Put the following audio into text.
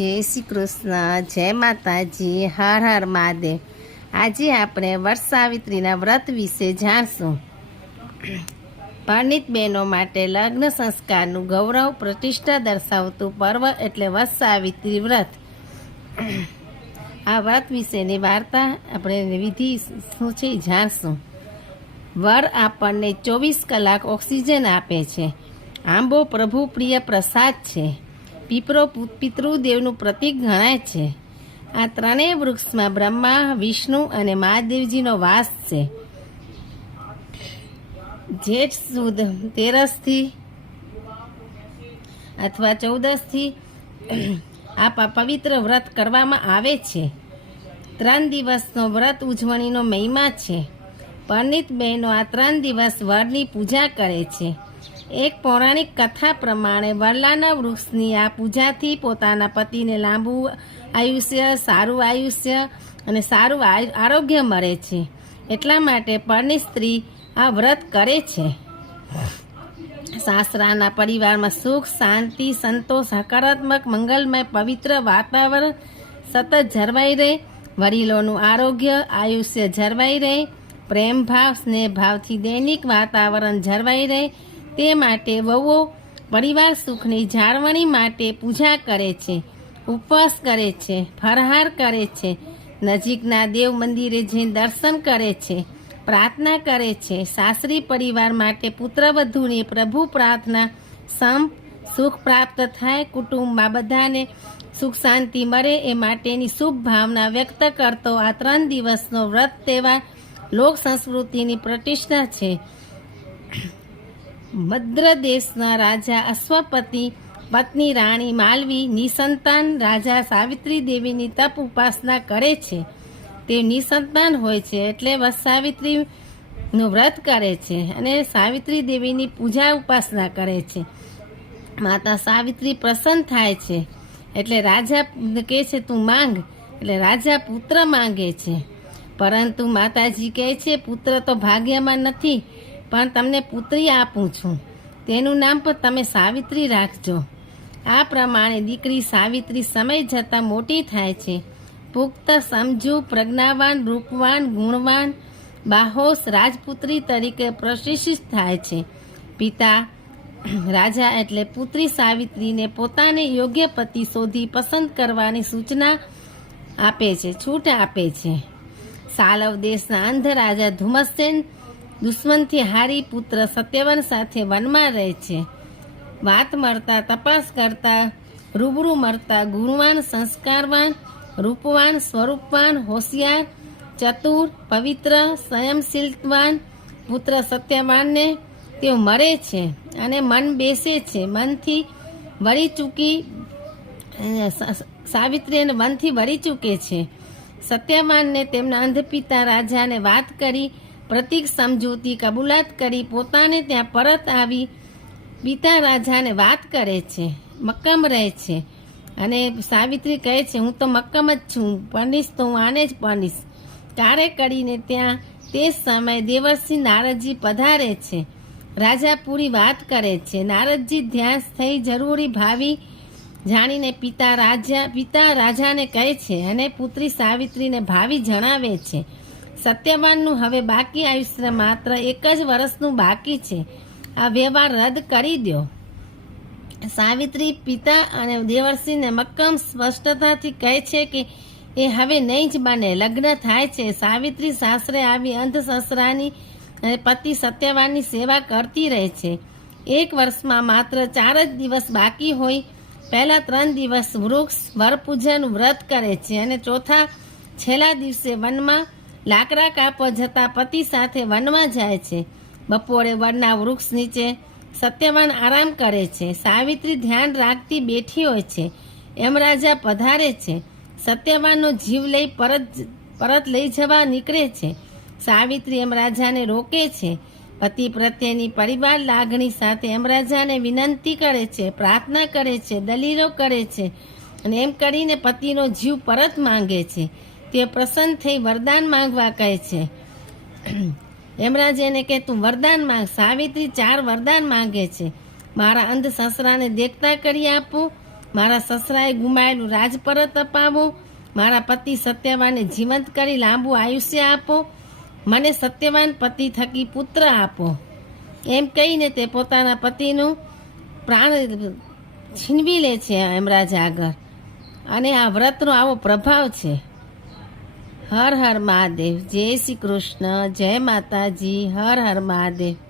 જય શ્રી કૃષ્ણ, જય માતાજી, હર હર મહાદેવ. આજે આપણે વર્ષાવિત્રીના વ્રત વિશે જાણશું. પરણિત બહેનો માટે લગ્ન સંસ્કારનું ગૌરવ પ્રતિષ્ઠા દર્શાવતું પર્વ એટલે વર્ષાવિત્રી વ્રત. આ વ્રત વિશેની વાર્તા આપણે વિધિ શું છે જાણશું. વર આપણને ચોવીસ કલાક ઓક્સિજન આપે છે. આંબો પ્રભુ પ્રિય પ્રસાદ છે. પીપરો પિતૃદેવનું પ્રતીક ગણાય છે. આ ત્રણેય વૃક્ષમાં બ્રહ્મા, વિષ્ણુ અને મહાદેવજીનો વાસ છે. જેઠ સુદ તેરસથી અથવા ચૌદસથી આ પવિત્ર વ્રત કરવામાં આવે છે. ત્રણ દિવસનો વ્રત ઉજવણીનો મહિમા છે. પરણિત બહેનો આ ત્રણ દિવસ વરની પૂજા કરે છે. એક પૌરાણિક કથા પ્રમાણે વરલાના વૃક્ષની આ પૂજાથી પોતાના પતિને લાંબુ આયુષ્ય, સારું આયુષ્ય અને સારું આરોગ્ય મળે છે. એટલા માટે પરણિત સ્ત્રી આ વ્રત કરે છે. સાસરાના પરિવારમાં સુખ, શાંતિ, સંતોષ, હકારાત્મક, મંગલમય, પવિત્ર વાતાવરણ સતત જળવાઈ રહે, વડીલોનું આરોગ્ય, આયુષ્ય જળવાઈ રહે, પ્રેમ ભાવ, સ્નેહ ભાવથી દૈનિક વાતાવરણ જળવાઈ રહે તે માટે વહુઓ પરિવાર સુખની જાળવણી માટે પૂજા કરે છે, ઉપવાસ કરે છે, ફરહાર કરે છે, નજીકના દેવ મંદિરે જઈને દર્શન કરે છે, પ્રાર્થના કરે છે. સાસરી પરિવાર માટે પુત્રવધુની પ્રભુ પ્રાર્થના, સંપ, સુખ પ્રાપ્ત થાય, કુટુંબમાં બધાને સુખ શાંતિ મળે, એ માટેની શુભ ભાવના વ્યક્ત કરતો આ ત્રણ દિવસનો વ્રત તહેવાર લોક સંસ્કૃતિની પ્રતિષ્ઠા છે. ભદ્ર દેશના રાજા અશ્વપતિ, પત્ની રાણી માલવી, નિસંતાન રાજા સાવિત્રી દેવીની તપ ઉપાસના કરે છે. તે નિસંતાન હોય છે એટલે સાવિત્રી સાવિત્રીનું વ્રત કરે છે અને સાવિત્રી દેવીની પૂજા ઉપાસના કરે છે. માતા સાવિત્રી પ્રસન્ન થાય છે એટલે રાજા કહે છે, તું માંગ. એટલે રાજા પુત્ર માંગે છે. પરંતુ માતાજી કહે છે, પુત્ર તો ભાગ્યમાં નથી. પણ તમને પુત્રી આપું છું. તેનું નામ પણ તમે સાવિત્રી રાખજો. આ પ્રમાણે દીકરી સાવિત્રી સમય જતાં મોટી થાય છે. પુખ્ત, સમજુ, પ્રજ્ઞાવાન, રૂપવાન, ગુણવાન, બાહોશ, રાજપુત્રી તરીકે પ્રશિક્ષિત થાય છે. પિતા, રાજા એટલે પુત્રી સાવિત્રીને પોતાને યોગ્ય પતિ શોધી પસંદ કરવાની સૂચના આપે છે, છૂટ આપે છે. સાલવ દેશના અંધ રાજા ધુમસેન દુશ્મનથી હારી પુત્ર સત્યવન સાથે વનમાં રહે છે. વાત મળતા, તપાસ કરતા, રૂબરૂ મળતા ગુણવાન, સંસ્કારવાન, રૂપવાન, સ્વરૂપવાન, હોશિયાર, ચતુર, પવિત્ર, સ્વયંશીલવાન પુત્ર સત્યવાનને તેઓ મરે છે અને મન બેસે છે. મનથી વળી ચૂકી સાવિત્રીને મનથી વળી ચૂકે છે. સત્યવાનને તેમના અંધપિતા રાજાને વાત કરી પ્રતિક સમજૂતી કબૂલાત કરી પોતાને ત્યાં પરત આવી પિતા રાજાને વાત કરે છે, મક્કમ રહે છે અને સાવિત્રી કહે છે, હું તો મક્કમ જ છું, પરણીશ તો હું આને જ પરણીશ. કારે કરીને ત્યાં તે સમયે દેવર્ષિ નારદજી પધારે છે. રાજા પૂરી વાત કરે છે. નારદજી ધ્યાન થઈ જરૂરી ભાવિ જાણીને પિતા રાજા, પિતા રાજાને કહે છે અને પુત્રી સાવિત્રીને ભાવિ જણાવે છે. સત્યવાનનું હવે બાકી આયુષ્ય માત્ર એક જ વર્ષનું બાકી છે. આ વ્યવહાર રદ કરી દો. સાવિત્રી પિતા અને દેવર્ષિને મક્કમ સ્પષ્ટતાથી કહે છે કે એ હવે નહીં જ બને. લગ્ન થાય છે. સાવિત્રી સાસરે આવી અંધ સસરાની પતિ સત્યવાનની સેવા કરતી રહે છે. એક વર્ષમાં માત્ર ચાર જ દિવસ બાકી હોય. પહેલા ત્રણ દિવસ વૃક્ષ, વરપૂજન, વ્રત કરે છે અને ચોથા છેલ્લા દિવસે વનમાં લાકડા કાપવા જતા પતિ સાથે વનમાં જાય છે. બપોરે વનના વૃક્ષ નીચે સત્યવાન આરામ કરે છે. સાવિત્રી ધ્યાન રાખતી બેઠી હોય છે. એમ રાજા પધારે છે. સત્યવાનનો જીવ લઈ પરત પરત લઈ જવા નીકળે છે. સાવિત્રી એમ રાજાને રોકે છે. પતિ પ્રત્યેની પરિવાર લાગણી સાથે એમ રાજાને વિનંતી કરે છે, પ્રાર્થના કરે છે, દલીલો કરે છે અને એમ કરીને પતિનો જીવ પરત માંગે છે. તે પ્રસન્ન થઈ વરદાન માંગવા કહે છે. યમરાજ એને કે તું વરદાન માંગ. સાવિત્રી ચાર વરદાન માંગે છે. મારા અંધ સસરાને દેખતા કરી આપું. મારા સસરાએ ગુમાયેલું રાજ પરત અપાવો. મારા પતિ સત્યવાનને જીવંત કરી લાંબુ આયુષ્ય આપો. મને સત્યવાન પતિ થકી પુત્ર આપો. એમ કહીને તે પોતાના પતિનું પ્રાણ છીનવી લે છે યમરાજ આગળ. અને આ વ્રતનો આવો પ્રભાવ છે. હર હર મહાદેવ. જય શ્રી કૃષ્ણ. જય માતાજી. હર હર મહાદેવ.